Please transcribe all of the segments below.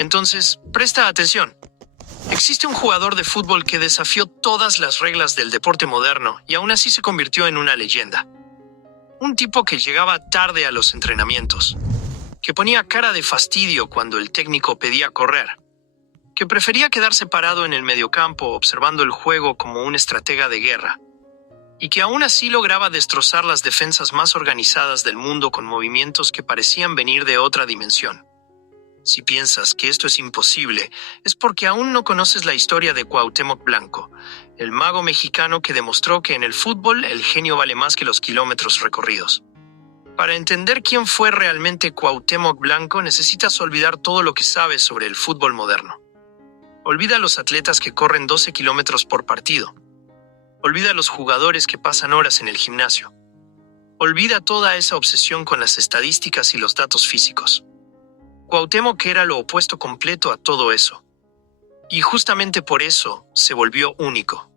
Entonces, presta atención. Existe un jugador de fútbol que desafió todas las reglas del deporte moderno y aún así se convirtió en una leyenda. Un tipo que llegaba tarde a los entrenamientos, que ponía cara de fastidio cuando el técnico pedía correr, que prefería quedarse parado en el mediocampo observando el juego como un estratega de guerra, y que aún así lograba destrozar las defensas más organizadas del mundo con movimientos que parecían venir de otra dimensión. Si piensas que esto es imposible, es porque aún no conoces la historia de Cuauhtémoc Blanco, el mago mexicano que demostró que en el fútbol el genio vale más que los kilómetros recorridos. Para entender quién fue realmente Cuauhtémoc Blanco, necesitas olvidar todo lo que sabes sobre el fútbol moderno. Olvida a los atletas que corren 12 kilómetros por partido. Olvida a los jugadores que pasan horas en el gimnasio. Olvida toda esa obsesión con las estadísticas y los datos físicos. Cuauhtémoc era lo opuesto completo a todo eso. Y justamente por eso se volvió único.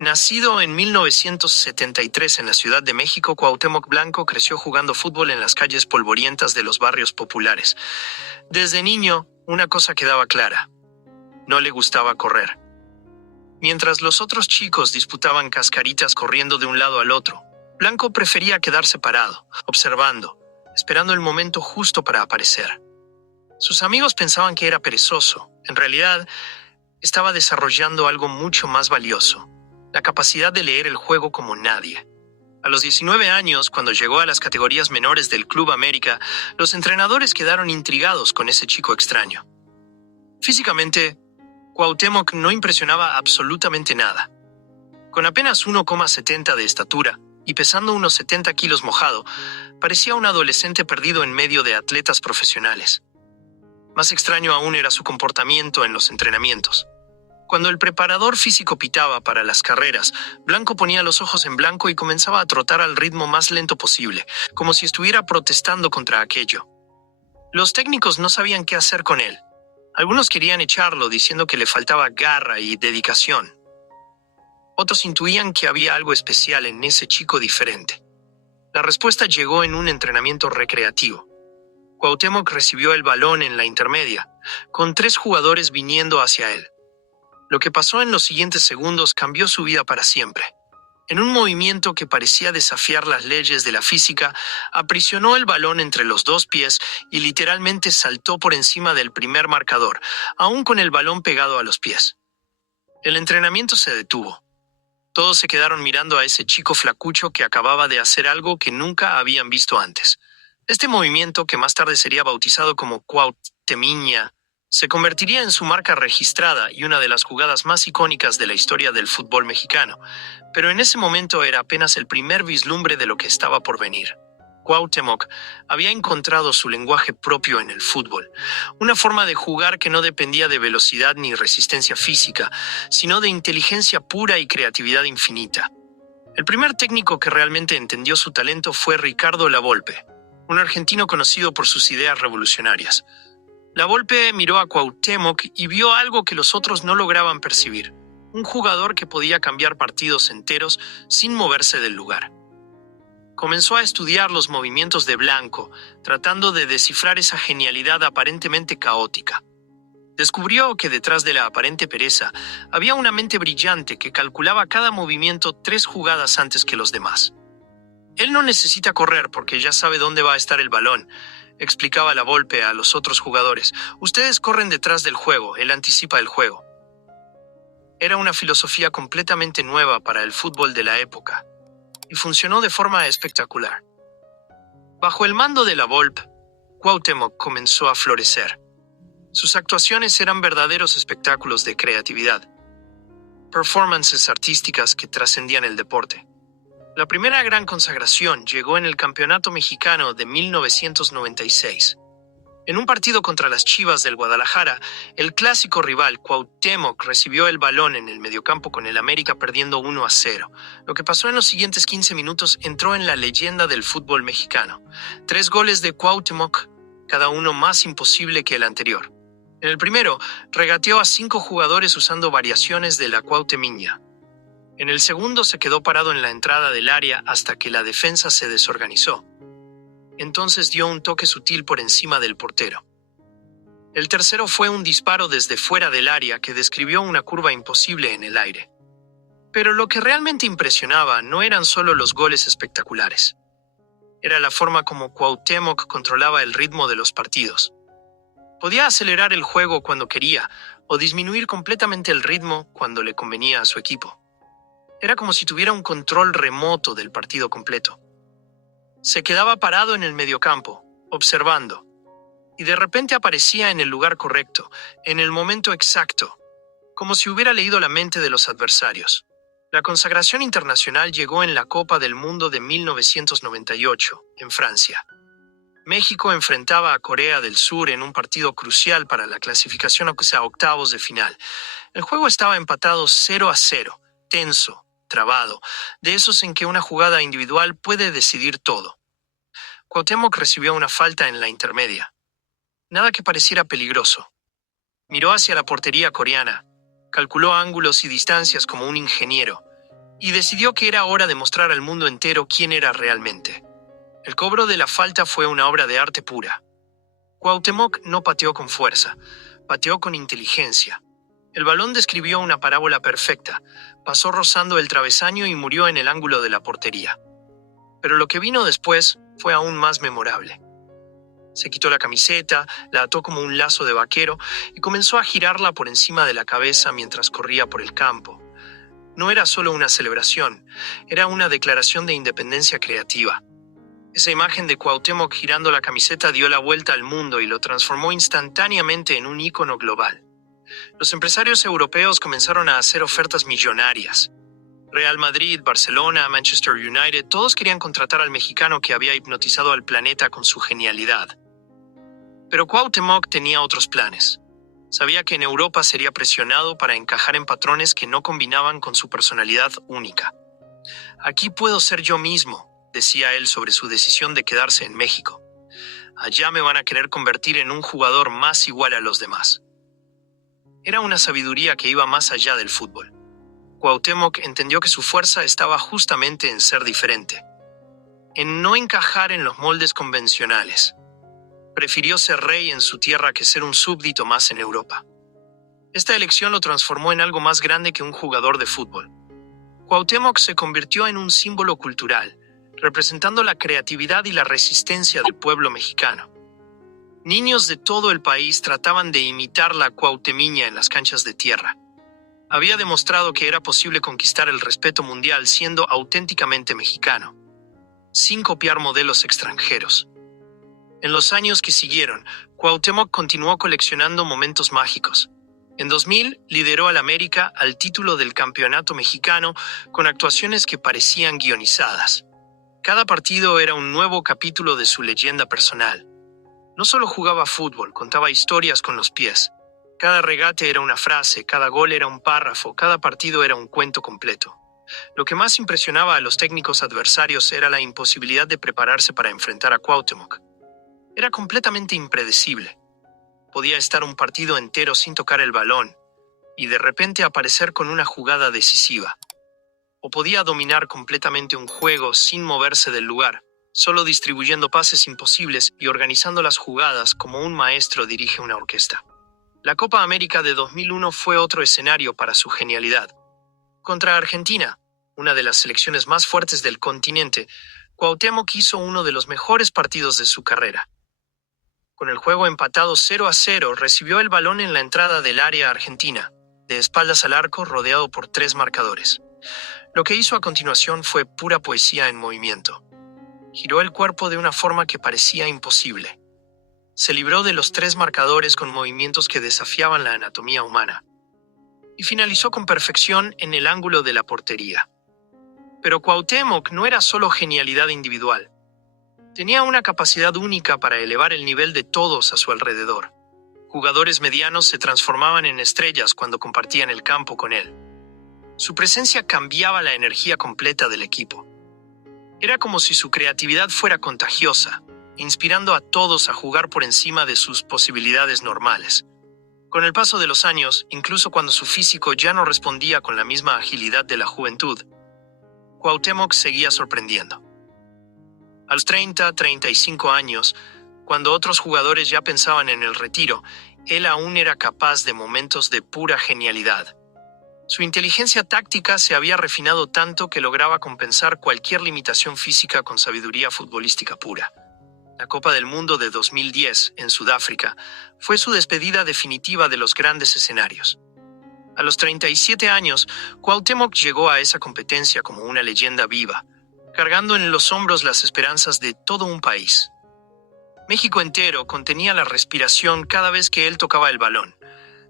Nacido en 1973 en la Ciudad de México, Cuauhtémoc Blanco creció jugando fútbol en las calles polvorientas de los barrios populares. Desde niño, una cosa quedaba clara: no le gustaba correr. Mientras los otros chicos disputaban cascaritas corriendo de un lado al otro, Blanco prefería quedarse parado, observando, esperando el momento justo para aparecer. Sus amigos pensaban que era perezoso. En realidad, estaba desarrollando algo mucho más valioso: la capacidad de leer el juego como nadie. A los 19 años, cuando llegó a las categorías menores del Club América, los entrenadores quedaron intrigados con ese chico extraño. Físicamente, Cuauhtémoc no impresionaba absolutamente nada. Con apenas 1,70 de estatura y pesando unos 70 kilos mojado, parecía un adolescente perdido en medio de atletas profesionales. Más extraño aún era su comportamiento en los entrenamientos. Cuando el preparador físico pitaba para las carreras, Blanco ponía los ojos en blanco y comenzaba a trotar al ritmo más lento posible, como si estuviera protestando contra aquello. Los técnicos no sabían qué hacer con él. Algunos querían echarlo diciendo que le faltaba garra y dedicación. Otros intuían que había algo especial en ese chico diferente. La respuesta llegó en un entrenamiento recreativo. Cuauhtémoc recibió el balón en la intermedia, con 3 jugadores viniendo hacia él. Lo que pasó en los siguientes segundos cambió su vida para siempre. En un movimiento que parecía desafiar las leyes de la física, aprisionó el balón entre los 2 pies y literalmente saltó por encima del primer marcador, aún con el balón pegado a los pies. El entrenamiento se detuvo. Todos se quedaron mirando a ese chico flacucho que acababa de hacer algo que nunca habían visto antes. Este movimiento, que más tarde sería bautizado como Cuauhtemiña, se convertiría en su marca registrada y una de las jugadas más icónicas de la historia del fútbol mexicano, pero en ese momento era apenas el primer vislumbre de lo que estaba por venir. Cuauhtémoc había encontrado su lenguaje propio en el fútbol, una forma de jugar que no dependía de velocidad ni resistencia física, sino de inteligencia pura y creatividad infinita. El primer técnico que realmente entendió su talento fue Ricardo Lavolpe, un argentino conocido por sus ideas revolucionarias. Lavolpe miró a Cuauhtémoc y vio algo que los otros no lograban percibir: un jugador que podía cambiar partidos enteros sin moverse del lugar. Comenzó a estudiar los movimientos de Blanco, tratando de descifrar esa genialidad aparentemente caótica. Descubrió que detrás de la aparente pereza había una mente brillante que calculaba cada movimiento 3 jugadas antes que los demás. Él no necesita correr porque ya sabe dónde va a estar el balón, explicaba Lavolpe a los otros jugadores. Ustedes corren detrás del juego, él anticipa el juego. Era una filosofía completamente nueva para el fútbol de la época, y funcionó de forma espectacular. Bajo el mando de Lavolpe, Cuauhtémoc comenzó a florecer. Sus actuaciones eran verdaderos espectáculos de creatividad, performances artísticas que trascendían el deporte. La primera gran consagración llegó en el Campeonato Mexicano de 1996. En un partido contra las Chivas del Guadalajara, el clásico rival Cuauhtémoc recibió el balón en el mediocampo con el América perdiendo 1-0. Lo que pasó en los siguientes 15 minutos entró en la leyenda del fútbol mexicano. 3 goles de Cuauhtémoc, cada uno más imposible que el anterior. En el primero, regateó a 5 jugadores usando variaciones de la Cuauhtemiña. En el segundo se quedó parado en la entrada del área hasta que la defensa se desorganizó. Entonces dio un toque sutil por encima del portero. El tercero fue un disparo desde fuera del área que describió una curva imposible en el aire. Pero lo que realmente impresionaba no eran solo los goles espectaculares. Era la forma como Cuauhtémoc controlaba el ritmo de los partidos. Podía acelerar el juego cuando quería o disminuir completamente el ritmo cuando le convenía a su equipo. Era como si tuviera un control remoto del partido completo. Se quedaba parado en el mediocampo, observando, y de repente aparecía en el lugar correcto, en el momento exacto, como si hubiera leído la mente de los adversarios. La consagración internacional llegó en la Copa del Mundo de 1998, en Francia. México enfrentaba a Corea del Sur en un partido crucial para la clasificación a octavos de final. El juego estaba empatado 0-0, tenso, trabado, de esos en que una jugada individual puede decidir todo. Cuauhtémoc recibió una falta en la intermedia. Nada que pareciera peligroso. Miró hacia la portería coreana, calculó ángulos y distancias como un ingeniero, y decidió que era hora de mostrar al mundo entero quién era realmente. El cobro de la falta fue una obra de arte pura. Cuauhtémoc no pateó con fuerza, pateó con inteligencia. El balón describió una parábola perfecta, pasó rozando el travesaño y murió en el ángulo de la portería. Pero lo que vino después fue aún más memorable. Se quitó la camiseta, la ató como un lazo de vaquero y comenzó a girarla por encima de la cabeza mientras corría por el campo. No era solo una celebración, era una declaración de independencia creativa. Esa imagen de Cuauhtémoc girando la camiseta dio la vuelta al mundo y lo transformó instantáneamente en un ícono global. Los empresarios europeos comenzaron a hacer ofertas millonarias. Real Madrid, Barcelona, Manchester United, todos querían contratar al mexicano que había hipnotizado al planeta con su genialidad. Pero Cuauhtémoc tenía otros planes. Sabía que en Europa sería presionado para encajar en patrones que no combinaban con su personalidad única. Aquí puedo ser yo mismo, decía él sobre su decisión de quedarse en México. Allá me van a querer convertir en un jugador más igual a los demás. Era una sabiduría que iba más allá del fútbol. Cuauhtémoc entendió que su fuerza estaba justamente en ser diferente, en no encajar en los moldes convencionales. Prefirió ser rey en su tierra que ser un súbdito más en Europa. Esta elección lo transformó en algo más grande que un jugador de fútbol. Cuauhtémoc se convirtió en un símbolo cultural, representando la creatividad y la resistencia del pueblo mexicano. Niños de todo el país trataban de imitar la cuauhtemiña en las canchas de tierra. Había demostrado que era posible conquistar el respeto mundial siendo auténticamente mexicano, sin copiar modelos extranjeros. En los años que siguieron, Cuauhtémoc continuó coleccionando momentos mágicos. En 2000 lideró al América al título del campeonato mexicano con actuaciones que parecían guionizadas. Cada partido era un nuevo capítulo de su leyenda personal. No solo jugaba fútbol, contaba historias con los pies. Cada regate era una frase, cada gol era un párrafo, cada partido era un cuento completo. Lo que más impresionaba a los técnicos adversarios era la imposibilidad de prepararse para enfrentar a Cuauhtémoc. Era completamente impredecible. Podía estar un partido entero sin tocar el balón y de repente aparecer con una jugada decisiva. O podía dominar completamente un juego sin moverse del lugar, solo distribuyendo pases imposibles y organizando las jugadas como un maestro dirige una orquesta. La Copa América de 2001 fue otro escenario para su genialidad. Contra Argentina, una de las selecciones más fuertes del continente, Cuauhtémoc hizo uno de los mejores partidos de su carrera. Con el juego empatado 0-0, recibió el balón en la entrada del área argentina, de espaldas al arco rodeado por 3 marcadores. Lo que hizo a continuación fue pura poesía en movimiento. Giró el cuerpo de una forma que parecía imposible. Se libró de los 3 marcadores con movimientos que desafiaban la anatomía humana. Y finalizó con perfección en el ángulo de la portería. Pero Cuauhtémoc no era solo genialidad individual. Tenía una capacidad única para elevar el nivel de todos a su alrededor. Jugadores medianos se transformaban en estrellas cuando compartían el campo con él. Su presencia cambiaba la energía completa del equipo. Era como si su creatividad fuera contagiosa, inspirando a todos a jugar por encima de sus posibilidades normales. Con el paso de los años, incluso cuando su físico ya no respondía con la misma agilidad de la juventud, Cuauhtémoc seguía sorprendiendo. A los 30, 35 años, cuando otros jugadores ya pensaban en el retiro, él aún era capaz de momentos de pura genialidad. Su inteligencia táctica se había refinado tanto que lograba compensar cualquier limitación física con sabiduría futbolística pura. La Copa del Mundo de 2010, en Sudáfrica, fue su despedida definitiva de los grandes escenarios. A los 37 años, Cuauhtémoc llegó a esa competencia como una leyenda viva, cargando en los hombros las esperanzas de todo un país. México entero contenía la respiración cada vez que él tocaba el balón,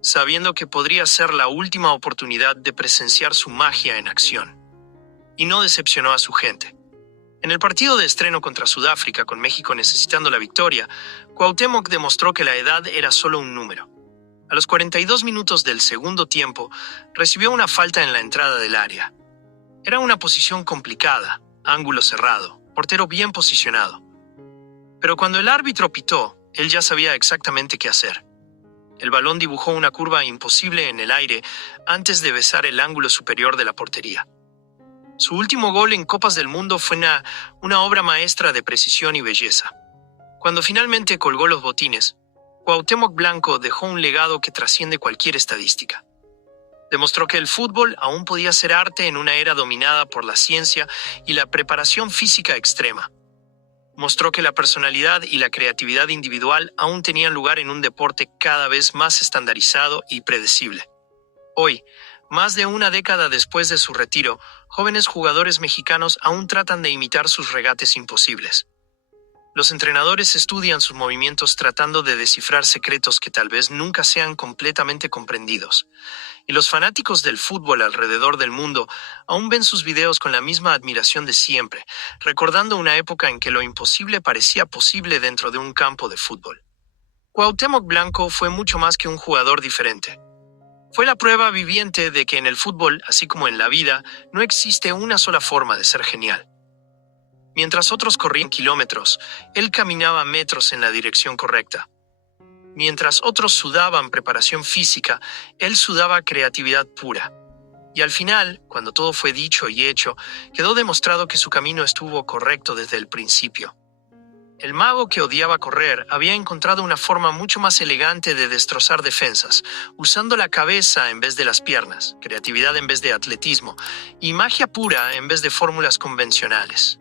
sabiendo que podría ser la última oportunidad de presenciar su magia en acción. Y no decepcionó a su gente. En el partido de estreno contra Sudáfrica, con México necesitando la victoria, Cuauhtémoc demostró que la edad era solo un número. A los 42 minutos del segundo tiempo, recibió una falta en la entrada del área. Era una posición complicada, ángulo cerrado, portero bien posicionado. Pero cuando el árbitro pitó, él ya sabía exactamente qué hacer. El balón dibujó una curva imposible en el aire antes de besar el ángulo superior de la portería. Su último gol en Copas del Mundo fue una obra maestra de precisión y belleza. Cuando finalmente colgó los botines, Cuauhtémoc Blanco dejó un legado que trasciende cualquier estadística. Demostró que el fútbol aún podía ser arte en una era dominada por la ciencia y la preparación física extrema. Mostró que la personalidad y la creatividad individual aún tenían lugar en un deporte cada vez más estandarizado y predecible. Hoy, más de una década después de su retiro, jóvenes jugadores mexicanos aún tratan de imitar sus regates imposibles. Los entrenadores estudian sus movimientos tratando de descifrar secretos que tal vez nunca sean completamente comprendidos. Y los fanáticos del fútbol alrededor del mundo aún ven sus videos con la misma admiración de siempre, recordando una época en que lo imposible parecía posible dentro de un campo de fútbol. Cuauhtémoc Blanco fue mucho más que un jugador diferente. Fue la prueba viviente de que en el fútbol, así como en la vida, no existe una sola forma de ser genial. Mientras otros corrían kilómetros, él caminaba metros en la dirección correcta. Mientras otros sudaban preparación física, él sudaba creatividad pura. Y al final, cuando todo fue dicho y hecho, quedó demostrado que su camino estuvo correcto desde el principio. El mago que odiaba correr había encontrado una forma mucho más elegante de destrozar defensas, usando la cabeza en vez de las piernas, creatividad en vez de atletismo, y magia pura en vez de fórmulas convencionales.